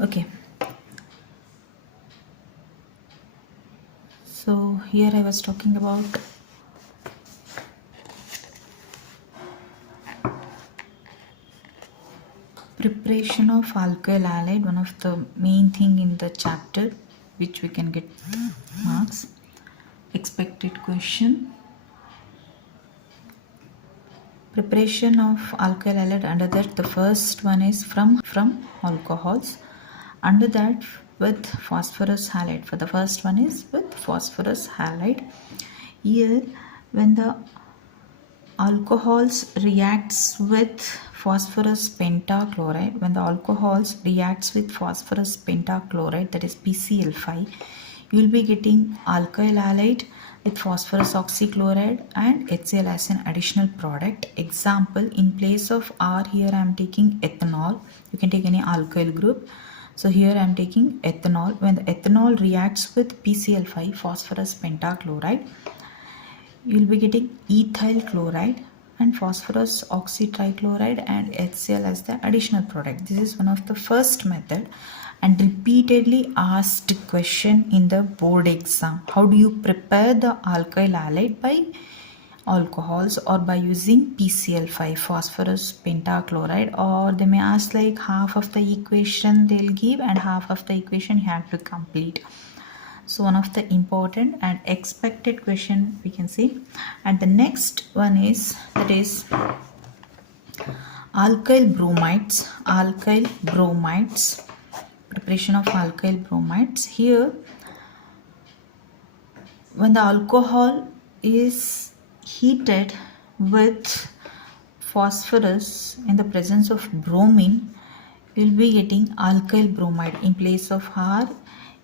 Okay, so here I was talking about preparation of alkyl halide, one of the main thing in the chapter which we can get marks. Expected question. Preparation of alkyl halide, under that the first one is from alcohols. Under that with phosphorus halide. For the first one is with phosphorus halide. Here when the alcohols reacts with phosphorus pentachloride, when the alcohols reacts with phosphorus pentachloride, that is PCl5, you will be getting alkyl halide with phosphorus oxychloride and HCl as an additional product. Example, in place of R, here I am taking ethanol. You can take any alkyl group. So here I am taking ethanol. When the ethanol reacts with PCl5, phosphorus pentachloride, you will be getting ethyl chloride and phosphorus oxytrichloride and HCl as the additional product. This is one of the first method and repeatedly asked question in the board exam. How do you prepare the alkyl halide by alcohols or by using PCl5, phosphorus pentachloride? Or they may ask like half of the equation they'll give and half of the equation you have to complete. So one of the important and expected question we can see. And the next one is, that is alkyl bromides. Alkyl bromides, preparation of alkyl bromides. Here when the alcohol is heated with phosphorus in the presence of bromine, we will be getting alkyl bromide. In place of R,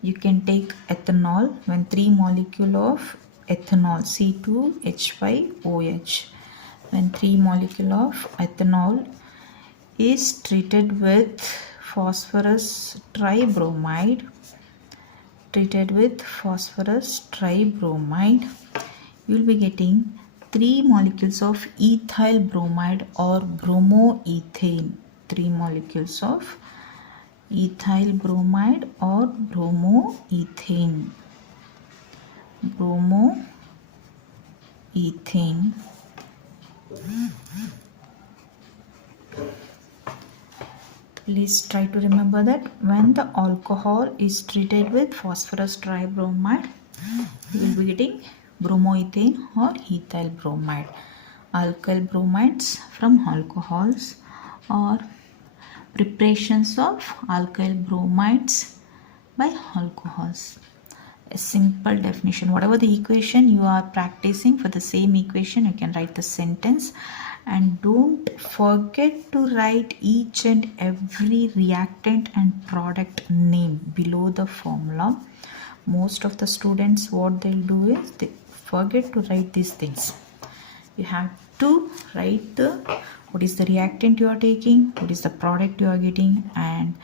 you can take ethanol. When 3 molecule of ethanol, C2H5OH, when 3 molecule of ethanol is treated with phosphorus tribromide, you will be getting 3 molecules of ethyl bromide or bromoethane. 3 molecules of ethyl bromide or bromoethane. Please try to remember that when the alcohol is treated with phosphorus tribromide, you will be getting bromoethane or ethyl bromide. Alkyl bromides from alcohols or preparations of alkyl bromides by alcohols. A simple definition. Whatever the equation you are practicing, for the same equation you can write the sentence, and don't forget to write each and every reactant and product name below the formula. Most of the students, what they'll do is they forget to write these things. You have to write what is the reactant you are taking, what is the product you are getting, and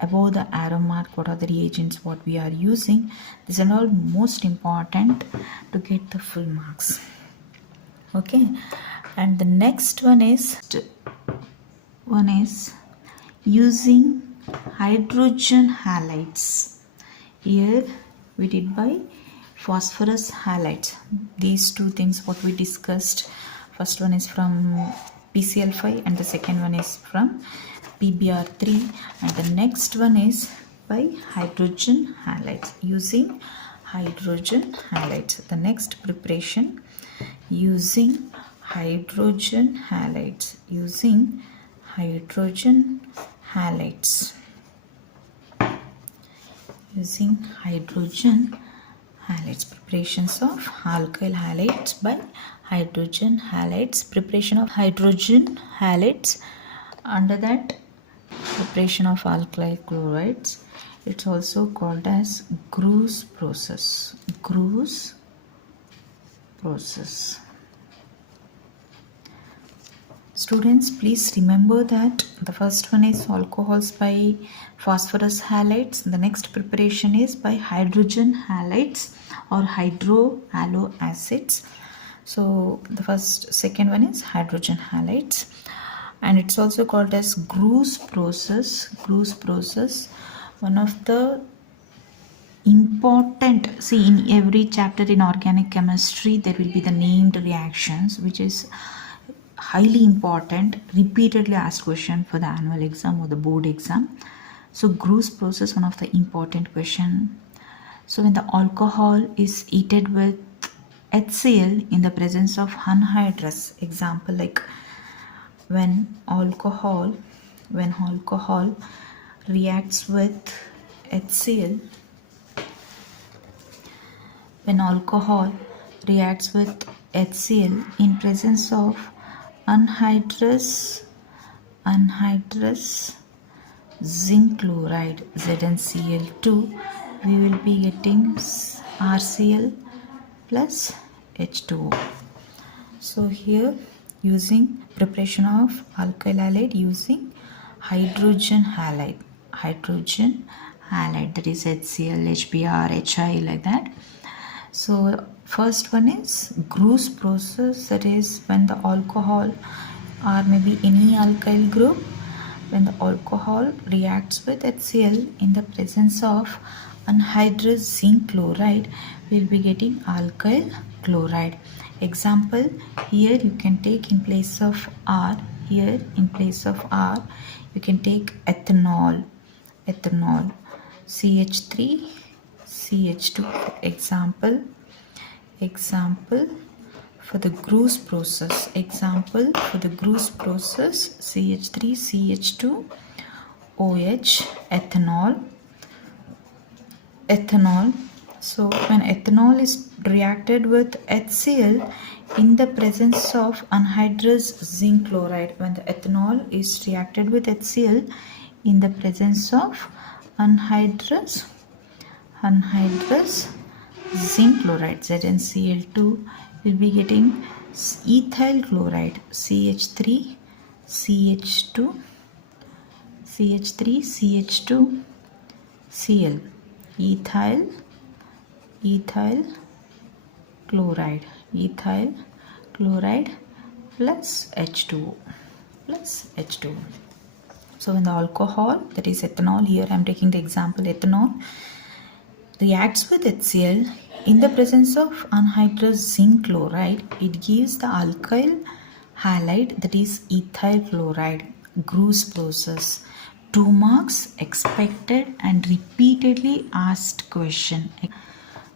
above the arrow mark what are the reagents what we are using. These are all most important to get the full marks. Okay, and the next one is using hydrogen halides. Here we did by phosphorus halides. These two things what we discussed. First one is from PCl5 and the second one is from PBr3, and the next one is by hydrogen halides, using hydrogen halides. The next preparation, using hydrogen halides, preparations of alkyl halides by hydrogen halides, preparation of hydrogen halides. Under that, preparation of alkyl chlorides, it's also called as Gru's process. Students, please remember that the first one is alcohols by phosphorus halides. The next preparation is by hydrogen halides or haloacids. So the second one is hydrogen halides, and it's also called as Gru's process. one of the important, see, in every chapter in organic chemistry there will be the named reactions, which is highly important, repeatedly asked question for the annual exam or the board exam. So Gru's process, one of the important question. So when the alcohol is heated with HCl in the presence of anhydrous, example like when alcohol reacts with HCl, when alcohol reacts with HCl in presence of anhydrous zinc chloride ZnCl2, we will be getting RCl plus H2O. So here using preparation of alkyl halide using hydrogen halide that is HCl, HBr, HI, like that. So first one is Gru's process, that is when the alcohol or maybe any alkyl group, when the alcohol reacts with HCl in the presence of anhydrous zinc chloride, we will be getting alkyl chloride. Example, here you can take in place of R, here in place of R you can take ethanol CH3 CH2. Example for the Gru's process, CH3 CH2 OH ethanol. So when ethanol is reacted with HCl in the presence of anhydrous zinc chloride, when the ethanol is reacted with HCl in the presence of anhydrous zinc chloride ZnCl2, will be getting ethyl chloride CH3 CH2 Cl, ethyl chloride plus H2O. So when the alcohol, that is ethanol, here I am taking the example ethanol, reacts with HCl in the presence of anhydrous zinc chloride, it gives the alkyl halide, that is ethyl chloride. Gru's process. 2 marks expected and repeatedly asked question.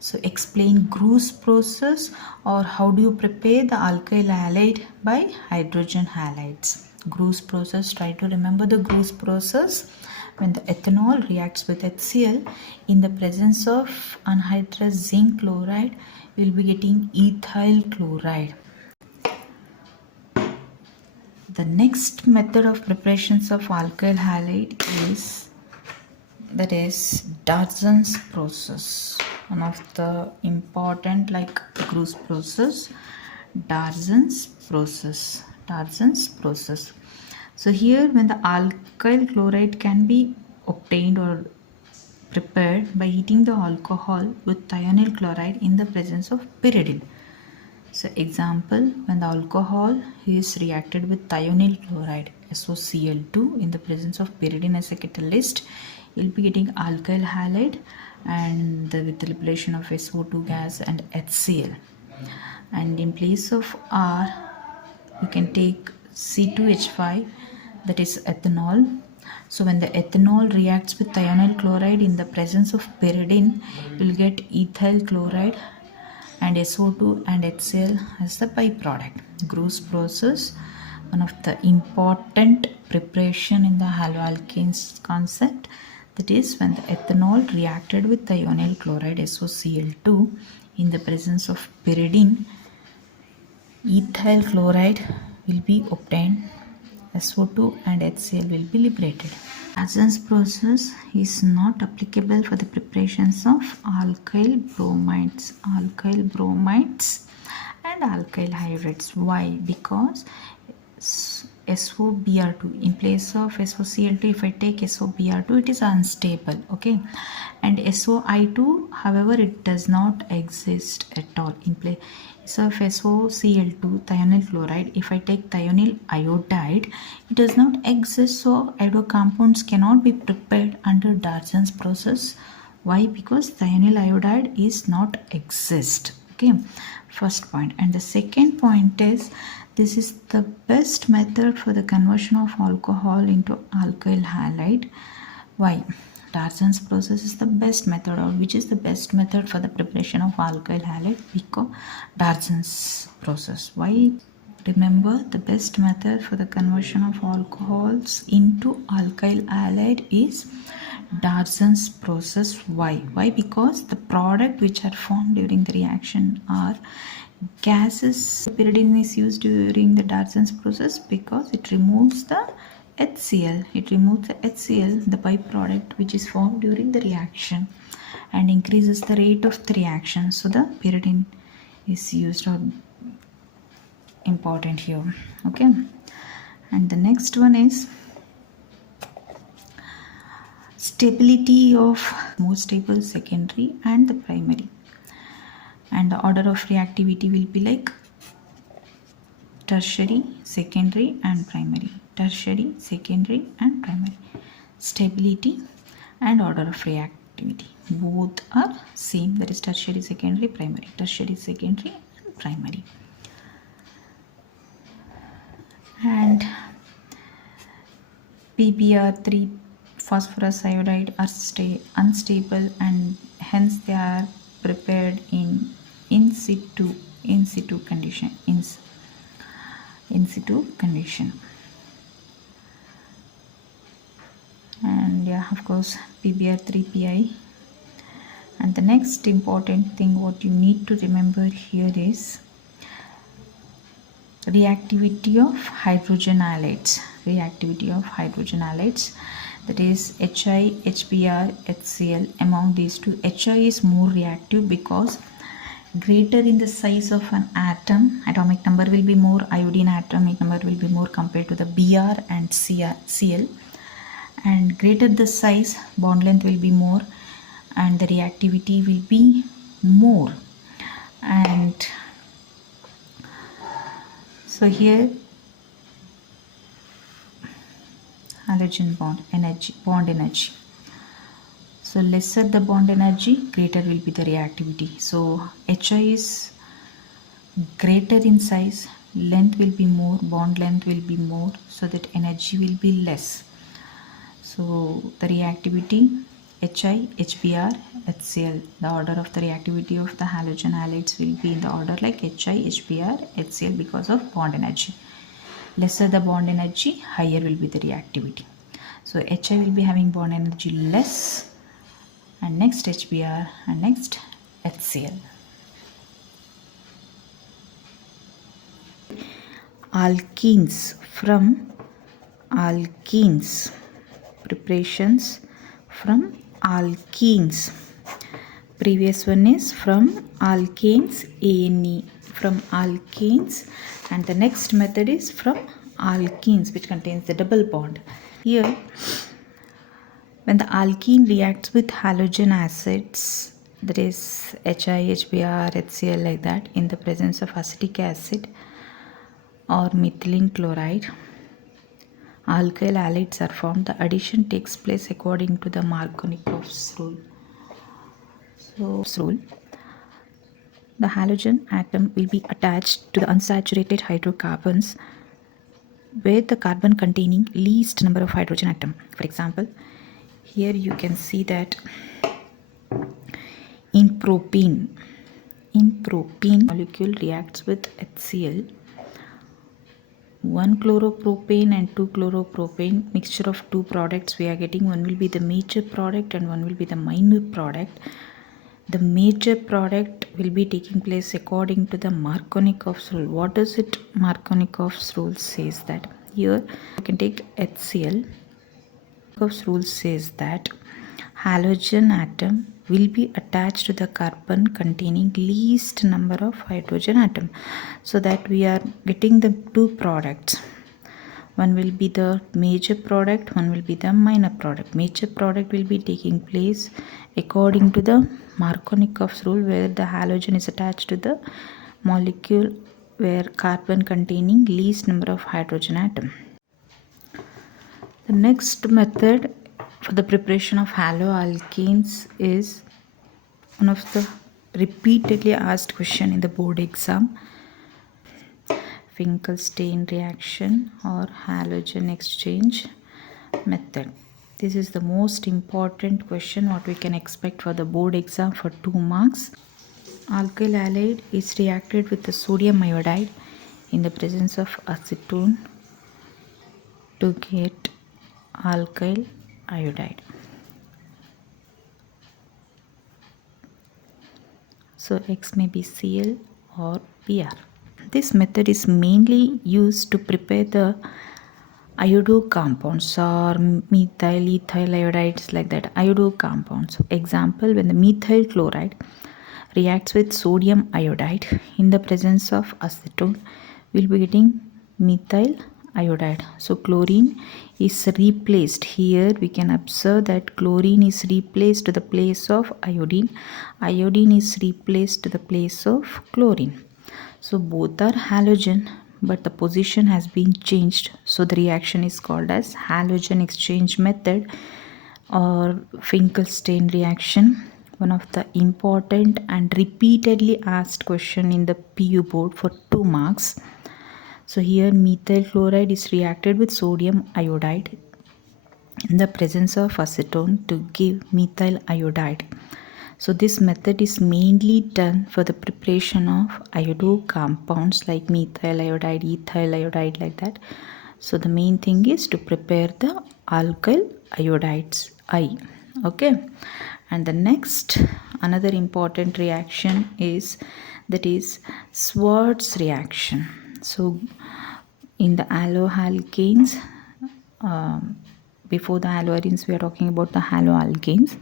So explain Gru's process, or how do you prepare the alkyl halide by hydrogen halides. Gru's process, try to remember the Gru's process. When the ethanol reacts with HCl in the presence of anhydrous zinc chloride, we will be getting ethyl chloride. The next method of preparations of alkyl halide is, that is Darzin's process. One of the important, like Gru's process, Darzin's process. So here when the alkyl chloride can be obtained or prepared by heating the alcohol with thionyl chloride in the presence of pyridine. So example, when the alcohol is reacted with thionyl chloride SOCl2 in the presence of pyridine as a catalyst, you will be getting alkyl halide and with the liberation of SO2 gas and HCl. And in place of R, you can take C2H5, that is ethanol. So when the ethanol reacts with thionyl chloride in the presence of pyridine, you will get ethyl chloride and SO2 and HCl as the byproduct. Gru's process, one of the important preparation in the haloalkanes concept, that is when the ethanol reacted with thionyl chloride SOCl2 in the presence of pyridine, ethyl chloride will be obtained, SO2 and HCl will be liberated. Darzin's process is not applicable for the preparations of alkyl bromides and alkyl hydrates. Why? Because SOBr2. In place of SOCl2, if I take SOBr2, it is unstable. Okay, and SOI2, however, it does not exist at all. In place of SOCl2, thionyl chloride, if I take thionyl iodide, it does not exist. So iodo compounds cannot be prepared under Darjan's process. Why? Because thionyl iodide is not exist. Okay, first point. And the second point is, this is the best method for the conversion of alcohol into alkyl halide. Why? Darjan's process is the best method, or which is the best method for the preparation of alkyl halide? Because Darjan's process. Why? Remember, the best method for the conversion of alcohols into alkyl halide is Darjan's process. Why? Why? Because the product which are formed during the reaction are gases. Pyridine is used during the Darjan's process because it removes the HCl. It removes the HCl, the byproduct which is formed during the reaction, and increases the rate of the reaction. So the pyridine is used, or important here. Okay, and the next one is stability of more stable secondary and the primary, and the order of reactivity will be like tertiary, secondary and primary. Tertiary, secondary and primary. Stability and order of reactivity, both are same. That is tertiary, secondary, primary. Tertiary, secondary and primary. And PbR3 phosphorus iodide are unstable, and hence they are prepared in situ condition. In situ condition. And yeah, of course, PbR3 Pi. And the next important thing what you need to remember here is reactivity of hydrogen halides. Reactivity of hydrogen halides, that is Hi, HBr, HCl. Among these two, Hi is more reactive because greater in the size of an atom, atomic number will be more, iodine atomic number will be more compared to the Br and Cl, and greater the size, bond length will be more and the reactivity will be more. And so here halogen bond energy. So lesser the bond energy, greater will be the reactivity. So Hi is greater in size, length will be more, bond length will be more, so that energy will be less. So the reactivity Hi, HBr, HCl. The order of the reactivity of the halogen halides will be in the order like Hi, HBr, HCl because of bond energy. Lesser the bond energy, higher will be the reactivity. So Hi will be having bond energy less, and next HBr, and next HCl. Alkenes, from alkenes, preparations from alkenes. Previous one is from alkanes, ANE, from alkanes, and the next method is from alkenes, which contains the double bond. Here, when the alkene reacts with halogen acids, that is Hi, HBr, HCl, like that, in the presence of acetic acid or methylene chloride, alkyl halides are formed. The addition takes place according to the Markovnikov's rule. So, the halogen atom will be attached to the unsaturated hydrocarbons where the carbon containing least number of hydrogen atom. For example, here you can see that in propene molecule reacts with HCl, 1 chloropropane and 2 chloropropane, mixture of two products we are getting. One will be the major product and one will be the minor product. The major product will be taking place according to the Markovnikov's rule. What does it Markovnikov's rule says? That here you can take HCl. Markovnikov's rule says that halogen atom will be attached to the carbon containing least number of hydrogen atom, so that we are getting the two products. One will be the major product, one will be the minor product. Major product will be taking place according to the Markovnikov's rule, where the halogen is attached to the molecule where carbon containing least number of hydrogen atom. The next method for the preparation of haloalkanes is one of the repeatedly asked question in the board exam. Finkelstein reaction or halogen exchange method. This is the most important question what we can expect for the board exam for 2 marks. Alkyl halide is reacted with the sodium iodide in the presence of acetone to get alkyl iodide. So X may be Cl or Br. This method is mainly used to prepare the iodo compounds or methyl, ethyl iodides, like that, iodo compounds. Example, when the methyl chloride reacts with sodium iodide in the presence of acetone, we'll be getting methyl iodide. So chlorine is replaced. Here we can observe that chlorine is replaced to the place of iodine. Iodine is replaced to the place of chlorine. So both are halogen, but the position has been changed. So the reaction is called as halogen exchange method or Finkelstein reaction. One of the important and repeatedly asked question in the PU board for 2 marks. So here methyl chloride is reacted with sodium iodide in the presence of acetone to give methyl iodide. So this method is mainly done for the preparation of iodo compounds like methyl iodide, ethyl iodide, like that. So the main thing is to prepare the alkyl iodides I. Okay. And the next another important reaction is Schwarz reaction. So in the haloalkanes, before the haloarenes we are talking about the haloalkanes.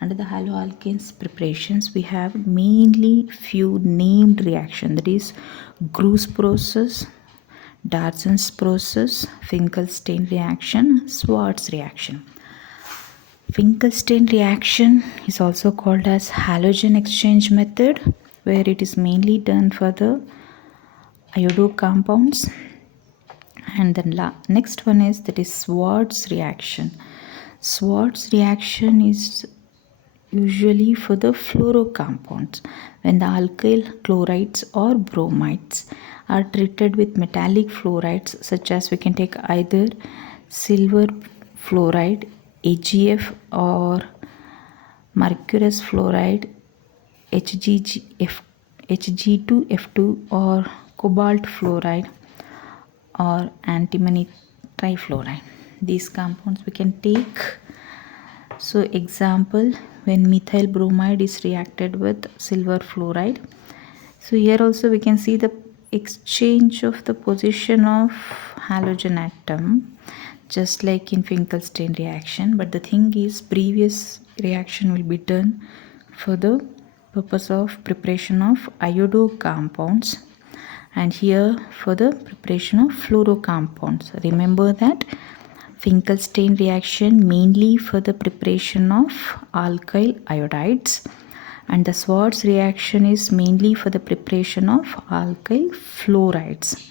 Under the haloalkanes preparations, we have mainly few named reaction, that is Gru's process, Darzin's process, Finkelstein reaction, Schwarz reaction. Finkelstein reaction is also called as halogen exchange method, where it is mainly done for the iodo compounds. And then next one is Schwarz reaction. Schwarz reaction is usually for the fluorocompounds, when the alkyl chlorides or bromides are treated with metallic fluorides, such as we can take either silver fluoride AgF or mercurous fluoride Hg2F2 or cobalt fluoride or antimony trifluoride. These compounds we can take. So example, when methyl bromide is reacted with silver fluoride. So here also we can see the exchange of the position of halogen atom, just like in Finkelstein reaction. But the thing is, previous reaction will be done for the purpose of preparation of iodo compounds, and here for the preparation of fluorocompounds. Remember that Finkelstein reaction mainly for the preparation of alkyl iodides, and the Schwarz reaction is mainly for the preparation of alkyl fluorides.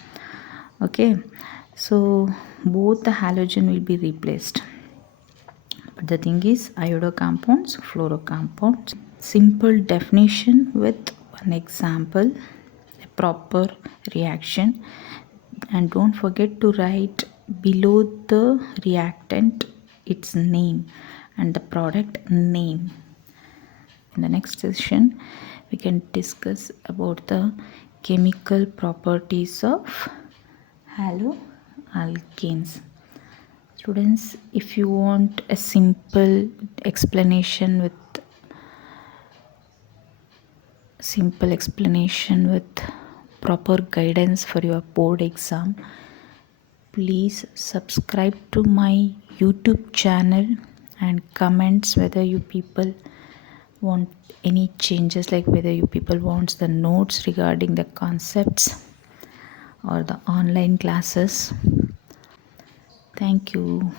Okay, so both the halogen will be replaced, but the thing is iodo compounds, fluorocompounds. Simple definition with one example, a proper reaction, and don't forget to write below the reactant its name and the product name. In the next session we can discuss about the chemical properties of haloalkanes. Students, if you want a simple explanation with proper guidance for your board exam, please subscribe to my YouTube channel and comments whether you people want any changes, like whether you people want the notes regarding the concepts or the online classes. Thank you.